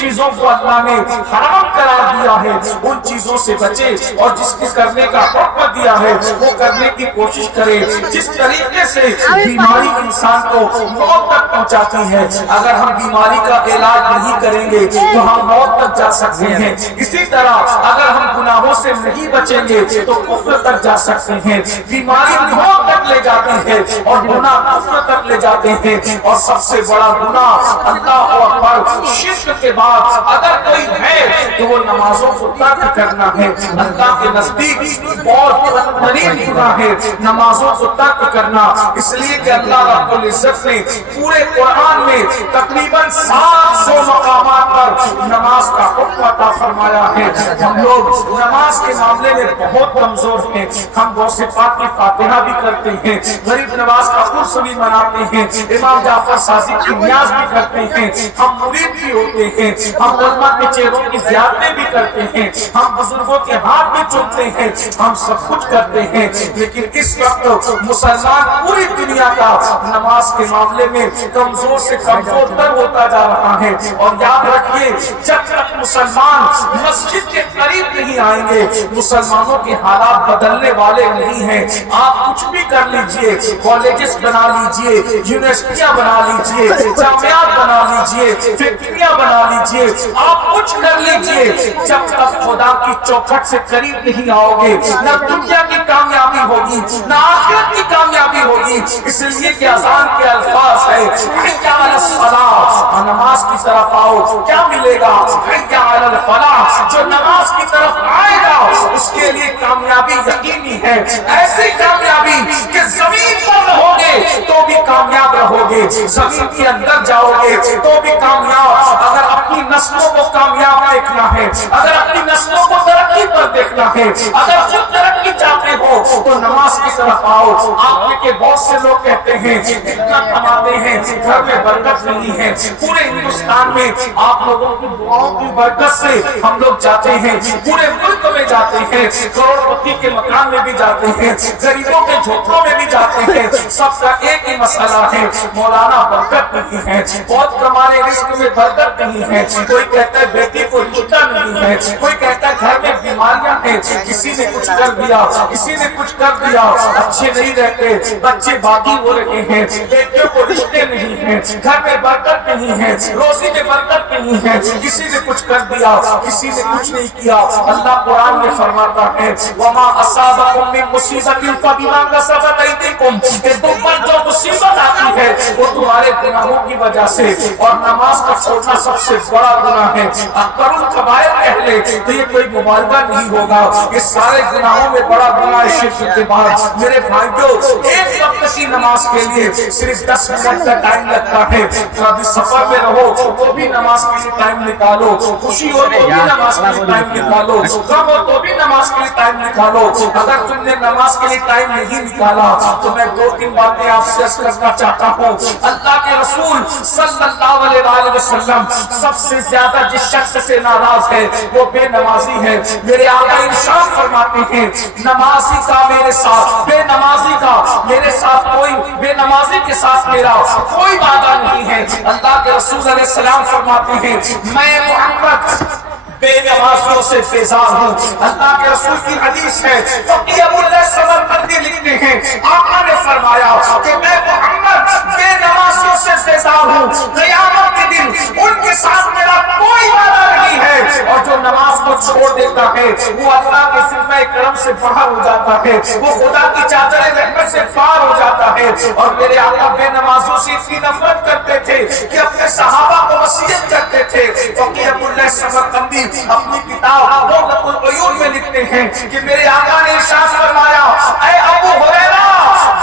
چیزوں کو اللہ نے حرام قرار دیا ہے ان چیزوں سے بچے، اور جس کے کرنے کا حکم دیا ہے وہ کرنے کی کوشش کرے۔ جس طریقے سے بیماری انسان کو موت تک پہنچاتی ہے، اگر ہم بیماری کا علاج نہیں کریں گے تو ہم موت تک جا سکتے ہیں۔ اسی طرح اگر ہم گناہوں سے نہیں بچیں گے تو کفر تک جا سکتے ہیں۔ بیماری موت تک لے جاتی ہے اور گناہ کفر تک لے جاتے ہیں، اور سب سے بڑا گناہ اللہ اکبر شرک کے بعد اگر کوئی ہے تو وہ نمازوں کو ترک کرنا ہے۔ اللہ کے نزدیک بہت بدترین گناہ ہے نمازوں کو ترک کرنا، اس لیے کہ اللہ رب العزت نے پورے قرآن میں تقریباً 700 مقامات پر نماز کا حکم عطا فرمایا ہے۔ ہم لوگ نماز کے معاملے میں بہت کمزور ہیں، ہم غوث پاک کی فاتحہ بھی کرتے ہیں، غریب نواز کا عرس بھی مناتے ہیں، امام جعفر صادق کی نیاز بھی کرتے ہیں، ہم مرید بھی ہوتے ہیں، ہم علماء کے چہروں کی زیارتیں بھی کرتے ہیں، ہم بزرگوں کے ہاتھ بھی چومتے ہیں، ہم سب کچھ کرتے ہیں، لیکن اس وقت مسلمان پوری دنیا کا نماز کے معاملے میں کمزور سے کمزور تر ہوتا جا رہا ہے۔ اور یاد رکھیے جب تک مسلمان مسجد کے قریب نہیں آئیں گے مسلمانوں کے حالات بدلنے والے نہیں ہیں۔ آپ کچھ بھی کر لیجئے، کالجز بنا لیجئے، یونیورسٹیاں بنا لیجئے، جامعات بنا لیجئے، فیکٹریاں بنا لیجئے، آپ کچھ کر لیجئے، جب تک خدا کی چوکھٹ سے قریب نہیں آؤ گے نہ دنیا کی کامیابی ہوگی نہ آخرت کی کامیابی ہوگی۔ اس لیے کہ اذان کے الفاظ ہے حی علی الصلاۃ، نماز کی طرف آؤ، کیا ملے گا؟ حی علی الفلاح، جو نماز کی طرف آئے گا اس کے لیے کامیابی یقینی ہے، ایسی کامیابی کہ زمین پر رہو گے تو بھی کامیاب رہو گے، زمین کے اندر جاؤ گے تو بھی کامیاب۔ اگر اپنی نسلوں کو کامیاب دیکھنا ہے، اگر اپنی نسلوں کو ترقی پر دیکھنا ہے، اگر خود ترقی چاہتے ہو تو نماز کی طرف آؤ۔ آپ میں کے بہت سے لوگ کہتے ہیں اتنا کماتے ہیں گھر میں برکت نہیں ہے، پورے ہندوستان میں آپ لوگوں کی دعاؤں کی برکت سے ہم لوگ جاتے ہیں، پورے ملک میں جاتے ہیں، کروڑ پتی کے مکان میں بھی جاتے ہیں، غریبوں کے جھوپڑوں میں بھی جاتے ہیں، سب کا ایک ہی مسئلہ ہے مولانا برکت نہیں ہے، بہت کمانے رزق میں برکت نہیں ہے، کوئی کہتا ہے بیٹی کو رشتہ نہیں ہے، کوئی کہتا ہے گھر میں بیماریاں ہیں، کسی نے کچھ کر دیا کسی نے کچھ کر دیا، اچھے نہیں رہتے، بچے باقی ہو رہے ہیں، بیٹیوں کو رشتے نہیں ہیں، گھر میں برکت نہیں ہے، روزی میں برکت نہیں ہے، کسی نے کچھ کر دیا کسی نے کچھ نہیں کیا۔ اللہ قرآن میں فرماتا ہے وما اصابکم من مصیبت فبما کسبت ایدیکم، کہ تم پر جو مصیبت آتی ہے وہ تمہارے گناہوں کی وجہ سے، اور نماز کا چھوڑنا سب سے بڑا گناہ ہے۔ اکبر الکبائر کہہ لے تو یہ کوئی مبالغہ نہیں ہوگا، یہ سارے گناہوں میں بڑا گناہ ہے شرک کے بعد۔ میرے بھائیوں ایک وقت کی نماز کے لیے صرف 10 منٹ کا ٹائم لگتا ہے، کبھی سفر میں رہو تو بھی نماز کے لیے ٹائم نکالو، خوشی ہو تو بھی نماز کے لیے ٹائم نکالو، غم ہو تو بھی نماز کے لیے ٹائم نکالو۔ اگر تم نے نماز کے لیے ٹائم نہیں نکالا تو میں 2-3 باتیں آپ سے عرض کرنا چاہتا ہوں۔ اللہ کے رسول صلی اللہ علیہ وآلہ وسلم سب سے زیادہ جس شخص سے ناراض ہے وہ بے نمازی ہے۔ میرے آقا ارشاد فرماتے ہیں نمازی کا میرے ساتھ، بے نمازی کا میرے ساتھ کوئی، بے نمازی کے ساتھ میرا کوئی وعدہ نہیں ہے۔ اللہ کے رسول علیہ السلام فرماتے ہیں میں محمد بے نمازیوں سے بیزار ہوں۔ اللہ کے رسول کی حدیث ہے فقیہ ابو اللہ سمرقندی لکھتے ہیں آقا نے فرمایا کہ میں محمد بے نمازیوں سے بیزار ہوں، قیامت کے دن ان کے ساتھ میرا کوئی وعدہ نہیں ہے، اور جو نماز کو چھوڑ دیتا ہے وہ اللہ کے ذمہ کرم سے باہر ہو جاتا ہے، وہ خدا کی چادر رحمت سے پار ہو جاتا ہے۔ اور میرے آقا بے نمازیوں سے اتنی نفرت کرتے تھے کہ اپنے صحابہ کو وصیت کرتے تھے۔ فقیہ ابو اللہ سمرقندی اپنی کتاب روضۃ العیون میں لکھتے ہیں کہ میرے آقا نے ارشاد فرمایا اے ابو ہریرہ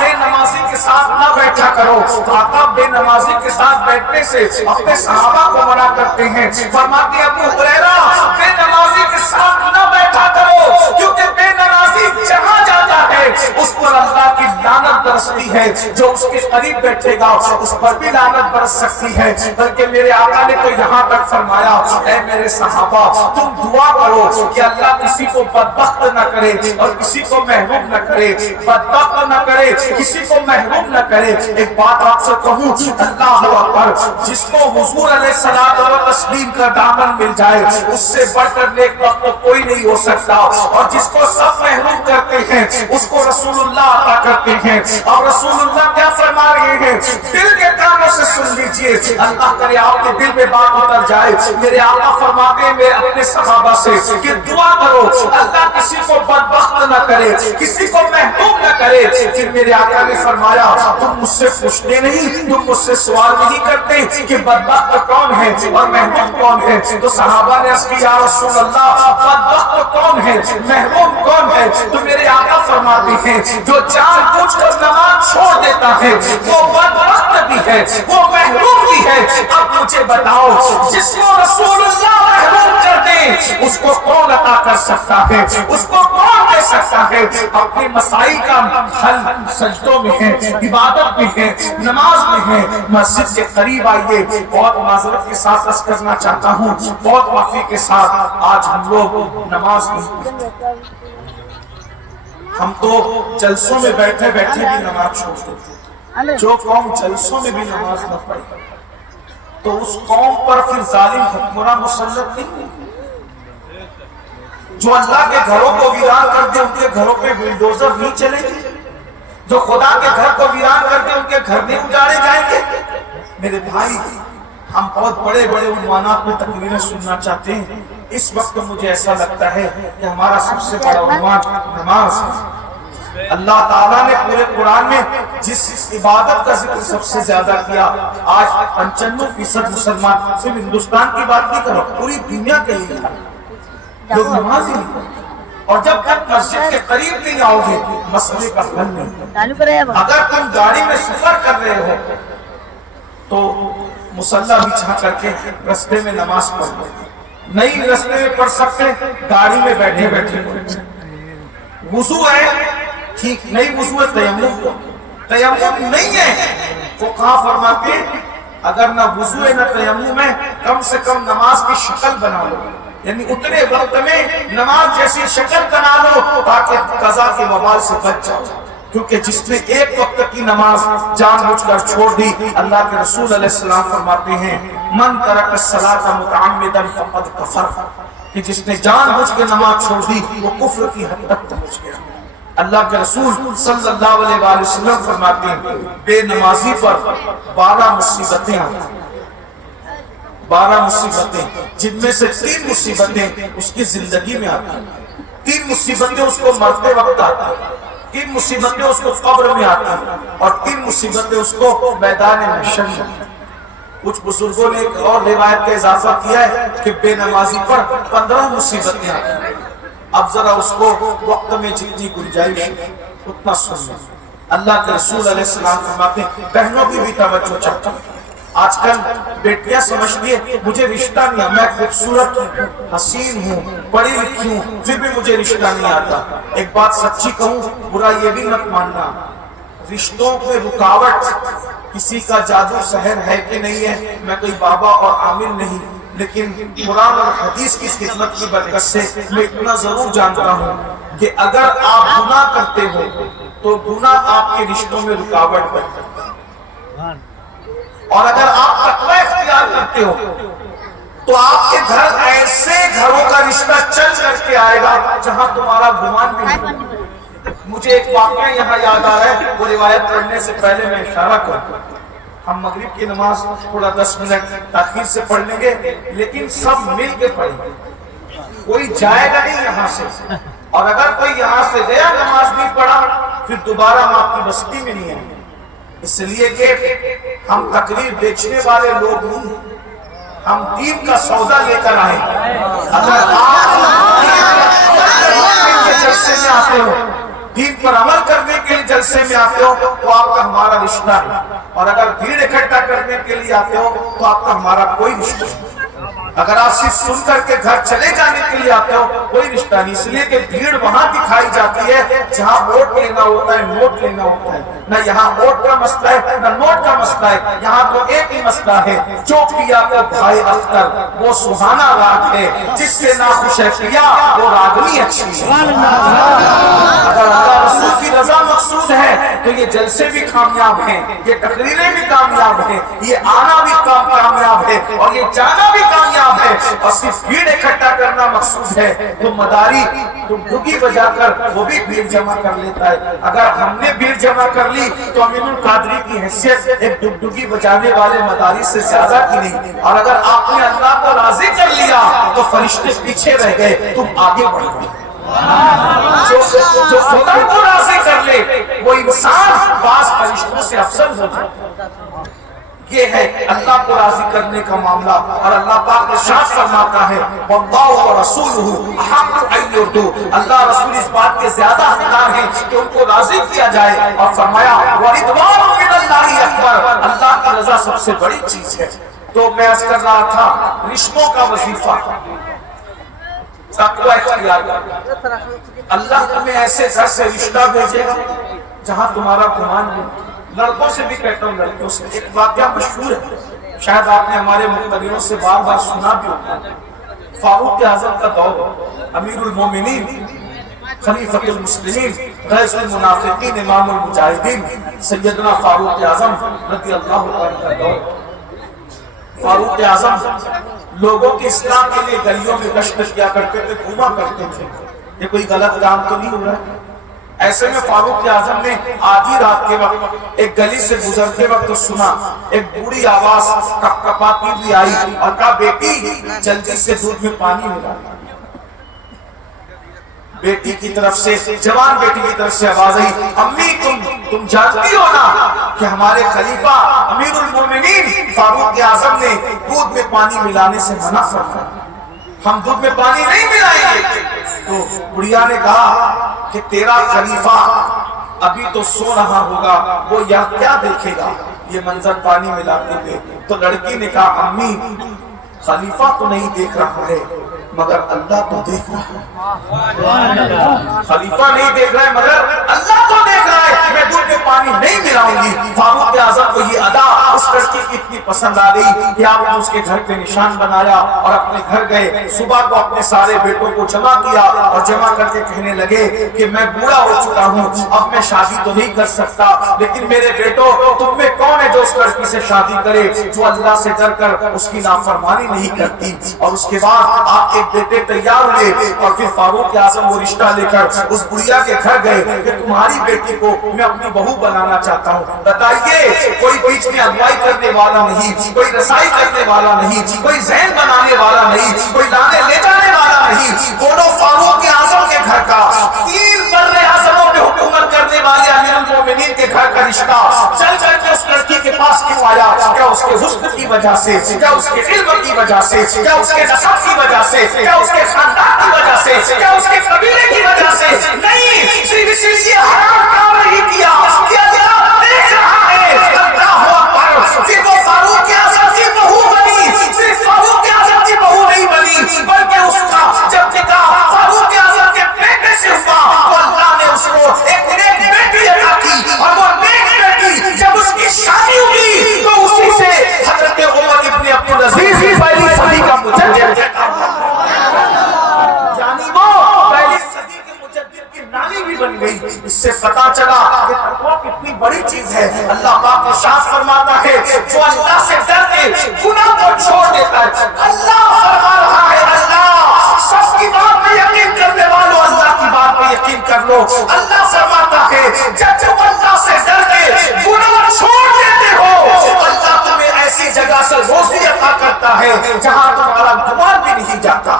بے نمازی کے ساتھ نہ بیٹھا کرو۔ آقا بے نمازی کے ساتھ بیٹھنے سے اپنے صحابہ کو منع کرتے ہیں، فرماتے ہیں ابو ہریرہ بے نمازی کے ساتھ نہ بیٹھا کرو، کیونکہ بے نمازی جہاں جاتا ہے اس پر اللہ کی لعنت برستی ہے، جو اس کے قریب بیٹھے گا اس پر بھی لعنت برس سکتی ہے۔ بلکہ میرے آقا نے تو یہاں تک فرمایا، اے میرے صحابہ تم دعا کرو کہ اللہ کسی کو بدبخت نہ کرے اور کسی کو محروم نہ کرے، بدبخت نہ کرے، کسی کو محروم نہ کرے۔ ایک بات آپ سے کہوں، اللہ اکبر، جس کو حضور علیہ الصلوۃ والتسلیم کا دامن مل جائے اس سے بڑھ کر نیک وقت کوئی نہیں ہو سکتا، اور جس کو سب محروم کرتے ہیں اس کو رسول اللہ عطا کرتے ہیں۔ اور رسول اللہ کیا فرما رہے ہیں؟ دل کے کانوں سے سن لیجئے، اللہ کرے آپ کے دل میں بات اتر جائے۔ میرے آقا فرماتے ہیں میں اپنے صحابہ سے کہ دعا کرو اللہ کسی کو بدبخت نہ کرے، کسی کو محروم نہ کرے۔ پھر میرے آقا نے فرمایا تم مجھ سے پوچھتے نہیں، تم مجھ سے سوال نہیں کرتے کہ بدبخت کون ہے اور محروم کون ہے؟ تو صحابہ نے عرض کی یا رسول اللہ بدبخت کون ہے، محروم کون ہے؟ تو میرے آقا فرماتے ہیں جو جان بوجھ کر نماز چھوڑ دیتا ہے وہ بدبخت بھی ہے، وہ محروم بھی ہے۔ اب مجھے بتاؤ جس کو رسول اللہ محروم کر دے اس کو کون عطا کر سکتا ہے، اس کو کون دے سکتا ہے؟ اپنے مسائل کا حل سجدوں میں ہے، عبادت میں ہے، نماز میں ہے۔ مسجد کے قریب آئیے، بہت معذرت کے ساتھ عرض کرنا چاہتا ہوں، بہت معافی کے ساتھ، آج ہم لوگ نماز نہیں، ہم تو جلسوں میں بیٹھے بیٹھے بھی نماز چھوڑ دیتے۔ جو قوم جلسوں میں بھی نماز نہ پڑھے تو اس قوم پر پھر ظالم حکمراں مسلط نہیں۔ جو اللہ کے گھروں کو ویران کر دے ان کے گھروں پہ بلڈوزر نہیں چلے گی، جو خدا کے گھر کو ویران کر دے ان کے گھر نہیں اجاڑے جائیں گے۔ میرے بھائی ہم بہت بڑے بڑے عنوانات میں تقریریں سننا چاہتے ہیں، اس وقت مجھے ایسا لگتا ہے کہ ہمارا سب سے بڑا عنوان نماز ہے۔ اللہ تعالیٰ نے پورے قرآن میں جس عبادت کا ذکر سب سے زیادہ کیا، آج 95% مسلمان، صرف ہندوستان کی بات نہیں کرو، پوری دنیا کے لیے لوگ نماز ہی نہیں پڑھتے۔ اور جب تک مسجد کے قریب نہیں آؤ گے مسئلے کا حل نہیں۔ اگر تم گاڑی میں سفر کر رہے ہو تو مصلی بچھا کر کے رستے میں نماز پڑھ لو، نہیں رستے میں پڑھ سکتے گاڑی میں بیٹھے بیٹھے پڑھو۔ وضو ہے ٹھیک، نہیں وضو ہے تیمم کو، تیمم نہیں ہے فقہا فرماتے ہیں اگر نہ وضو ہے نہ تیمم ہے کم سے کم نماز کی شکل بنا لو، یعنی اتنے وقت میں نماز جیسی شکل بنا لو تاکہ قضا کے وبال سے بچ جاؤ۔ کیونکہ جس نے ایک وقت کی نماز جان بوجھ کر چھوڑ دی، اللہ کے رسول علیہ السلام فرماتے ہیں من ترک الصلاۃ متعمدا فقد کفر، کہ جس نے جان بوجھ کے نماز چھوڑ دی وہ کفر کی حد تک پہنچ گیا۔ اللہ کے رسول صلی اللہ علیہ وآلہ وسلم فرماتے ہیں بے نمازی پر 12 مصیبتیں آتی ہیں، 12 مصیبتیں، جن میں سے 3 مصیبتیں اس کی زندگی میں آتی ہیں، 3 مصیبتیں اس کو مرتے وقت آتی ہیں، 3 مصیبتیں اس کو قبر میں آتی ہیں، اور 3 مصیبتیں اس کو میدان محشر میں آتی ہیں۔ کچھ بزرگوں نے ایک اور روایت کا اضافہ کیا ہے کہ بے نمازی پر 15 مصیبتیں آتی ہیں۔ اب ذرا اس کو وقت میں جتنی گنجائش ہے اتنا سن لیں۔ اللہ کے رسول علیہ السلام فرماتے ہیں بہنوں کی بھی توجہ چاہتا ہوں، آج کل بیٹیاں سمجھتی ہے مجھے رشتہ نہیں ہے، میں خوبصورت ہوں، حسین ہوں، پڑھی لکھی ہوں، پھر بھی مجھے رشتہ نہیں آتا۔ ایک بات سچی کہوں، برا یہ بھی مت ماننا، رشتوں میں رکاوٹ کسی کا جادو سحر ہے کہ نہیں ہے میں کوئی بابا اور عامل نہیں، لیکن قرآن اور حدیث کی خدمت کی برکت سے میں اتنا ضرور جانتا ہوں کہ اگر آپ گناہ کرتے ہو تو گناہ آپ کے رشتوں میں رکاوٹ بنتا ہے، اور اگر آپ تقوی اختیار کرتے ہو تو آپ کے گھر ایسے گھروں کا رشتہ چل کر کے آئے گا جہاں تمہارا گمان بھی نہیں۔ مجھے ایک واقعہ یہاں یاد آ رہا ہے، وہ روایت پڑھنے سے پہلے میں اشارہ کروں، ہم مغرب کی نماز تھوڑا 10 منٹ تاخیر سے پڑھ لیں گے لیکن سب مل کے پڑھیں گے، کوئی جائے گا نہیں یہاں سے، اور اگر کوئی یہاں سے گیا نماز نہیں پڑھا پھر دوبارہ ہم آپ کی بستی میں نہیں آئیں گے، اس لیے کہ ہم تقریر بیچنے والے لوگ نہیں، ہم دین کا سودا لے کر آئے۔ اگر آپ جلسے میں آتے ہو، دین پر عمل کرنے کے لیے جلسے میں آتے ہو تو آپ کا ہمارا رشتہ ہے، اور اگر بھیڑ اکٹھا کرنے کے لیے آتے ہو تو آپ کا ہمارا کوئی رشتہ نہیں۔ اگر آپ صرف سن کر کے گھر چلے جانے کے لیے آتے ہو کوئی رشتہ نہیں، اس لیے کہ بھیڑ وہاں دکھائی جاتی ہے جہاں ووٹ لینا ہوتا ہے، نوٹ لینا ہوتا ہے۔ نہ یہاں ووٹ کا مسئلہ ہے نہ نوٹ کا مسئلہ ہے، یہاں تو ایک ہی مسئلہ ہے، جو پیا کو بھائی اختر وہ سہانا راگ ہے، جس سے نہ خوش ہے پیا وہ راگنی اچھی ہے۔ اگر اللہ رسول کی رضا مقصود ہے تو یہ جلسے بھی کامیاب ہیں، یہ تقریریں بھی کامیاب ہیں، یہ آنا بھی کامیاب ہے اور یہ جانا بھی کامیاب ہے، اور صرف بھیڑ اکٹھا کرنا مقصود ہے تو مداری ڈگڈگی بجا کر وہ بھی بھیڑ جمع کر لیتا ہے۔ اگر ہم نے بھیڑ جمع کر لی تو امین القادری کی حیثیت ایک ڈگڈگی بجانے والے مداری سے زیادہ کی نہیں، اور اگر آپ نے اللہ کو راضی کر لیا تو فرشتے پیچھے رہ گئے، تم آگے بڑھ گئے۔ جو خدا کو راضی کر لے وہ انسان بعض فرشتوں سے افضل ہو جائے۔ یہ ہے اللہ کو راضی کرنے کا معاملہ، اور اللہ پاک ارشاد فرماتا ہے واللہ ورسولہ احق ان یرضوا، اللہ رسول اس بات کے زیادہ حقدار ہیں کہ ان کو راضی کیا جائے، اور فرمایا ورضوان من اللہ اکبر، اللہ کی رضا سب سے بڑی چیز ہے۔ تو میں عرض کر رہا تھا رشتوں کا وظیفہ تقوی اختیار کرو۔ اللہ تمہیں ایسے گھر سے رشتہ بھیجے گا جہاں تمہارا گمان نہیں۔ لڑکوں سے بھی کہتا ہوں لڑکیوں سے، ایک واقعہ مشہور ہے، شاید آپ نے ہمارے مقتدیوں سے بار بار سنا بھی ہوگا۔ فاروق اعظم کا دور، امیر المومنین، خلیفۃ المسلمین، رئیس المنافقین، امام المجاہدین، سیدنا فاروق اعظم رضی اللہ عنہ کا دور۔ فاروق اعظم لوگوں کی اصلاح کے لیے گلیوں میں گشت کیا کرتے تھے، گھوما کرتے تھے، یہ کوئی غلط کام تو نہیں ہو رہا ہے۔ ایسے میں فاروق اعظم نے آدھی رات کے وقت ایک گلی سے گزرتے وقت سنا ایک بوڑھی آواز کپ کپاتی ہوئی آئی اور کہا بیٹی جلدی سے دودھ میں پانی ملا۔ بیٹی کی طرف سے، جوان بیٹی کی طرف سے آواز آئی امی تم جانتی ہو نا کہ ہمارے خلیفہ امیر المومنین فاروق اعظم نے دودھ میں پانی ملانے سے منع فرمایا، ہم دودھ میں پانی نہیں ملائیں گے۔ تو بڑھیا نے کہا کہ تیرا خلیفہ ابھی تو سو رہا ہوگا، وہ یا کیا دیکھے گا یہ منظر پانی ملاتے ہوئے۔ تو لڑکی نے کہا امی خلیفہ تو نہیں دیکھ رہا ہے مگر اللہ تو دیکھ رہا ہے، خلیفہ نہیں دیکھ رہا ہے مگر اللہ تو دیکھ رہا ہے، میں دودھ میں پانی نہیں ملاؤں گی۔ فاروق اعظم کو یہ ادا اس لڑکی کی اتنی پسند آ گئی کہ آپ نے اس کے گھر پہ نشان بنایا اور اپنے گھر گئے، صبح کو اپنے سارے بیٹوں کو جمع کیا اور جمع کر کے کہنے لگے کہ میں بوڑھا ہو چکا ہوں، اب میں شادی تو نہیں کر سکتا، لیکن میرے بیٹوں تم میں کون ہے جو اس لڑکی سے شادی کرے جو اللہ سے ڈر کر اس کی نافرمانی نہیں کرتی۔ اور اس کے بعد آپ کے بیٹے تیار ہوئے اور پھر فاروق اعظم وہ رشتہ لے کر اس بڑھیا کے گھر گئے کہ تمہاری بیٹی کو میں اپنی بہو بنانا چاہتا ہوں، بتائیے کوئی بیچ میں اگوائی کرنے والا نہیں، کوئی رسائی کرنے والا نہیں، کوئی ذہن بنانے والا نہیں، کوئی لانے لے جانے والا نہیں، دونوں فاروق اعظم کے گھر کا، تین بر اعظموں پہ حکومت کرنے والے امیر المومنین کے گھر کا رشتہ چل کر کے اس لڑکی کے پاس کیوں آیا؟ کیا اس کے حسن کی وجہ سے، کیا اس کے علم کی وجہ سے، کیا اس کے نسب کی وجہ سے، کیا اس کے خاندان کی وجہ سے، کیا اس کے قبیلے کی وجہ سے؟ نہیں، صرف اس لیے حرام کام نہیں کیا کہ اللہ دیکھ رہا ہے۔ اللہ اکبر، پھر وہ فاروق اعظم کی بہو بنی، صرف فاروق اعظم کی بہو نہیں بنی بلکہ اس کا جب نکاح فاروق اعظم کے بیٹے سے ہوا تو اللہ نے اس کو ایک نیک بیٹی عطا کی، اور وہ نیک بیٹی جب اس کی شادی ہوئی تو اسی سے حضرت عمر ابن عبدالعزیز پہلی صدی کا مجدد بن گئی۔ اس سے پتا چلا کہ تقویٰ کتنی بڑی چیز ہے۔ اللہ پاک ارشاد فرماتا ہے جو اللہ سے ڈر کے گناہ کو چھوڑ دیتا ہے، اللہ فرما رہا ہے اللہ سب کی بات پہ یقین کرنے والوں اللہ کی بات پہ یقین کر لو۔ اللہ فرماتا ہے جب تم اللہ سے ڈر کے گناہ چھوڑ دیتے ہو اللہ تمہیں ایسی جگہ سے روزی عطا کرتا ہے جہاں تمہارا گمان بھی نہیں جاتا۔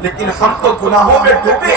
لیکن ہم تو گناہوں میں ڈوبے،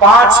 5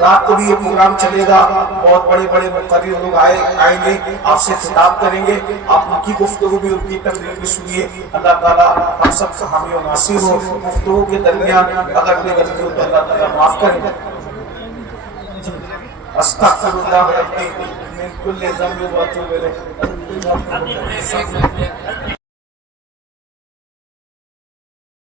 رات کو بھی یہ پروگرام چلے گا، بہت بڑے بڑے مقرر لوگ آئیں گے، آپ سے خطاب کریں گے، آپ ان کی گفتگو بھی، ان کی تقریر بھی سنیے۔ اللہ تعالیٰ ہم سب کا حامی و ناصر ہو۔ گفتگو کے درمیان اگر کوئی غلطی ہو تو اللہ تعالیٰ معاف کرے۔ استغفر اللہ ربی من کل ذنب و اتوب الیہ۔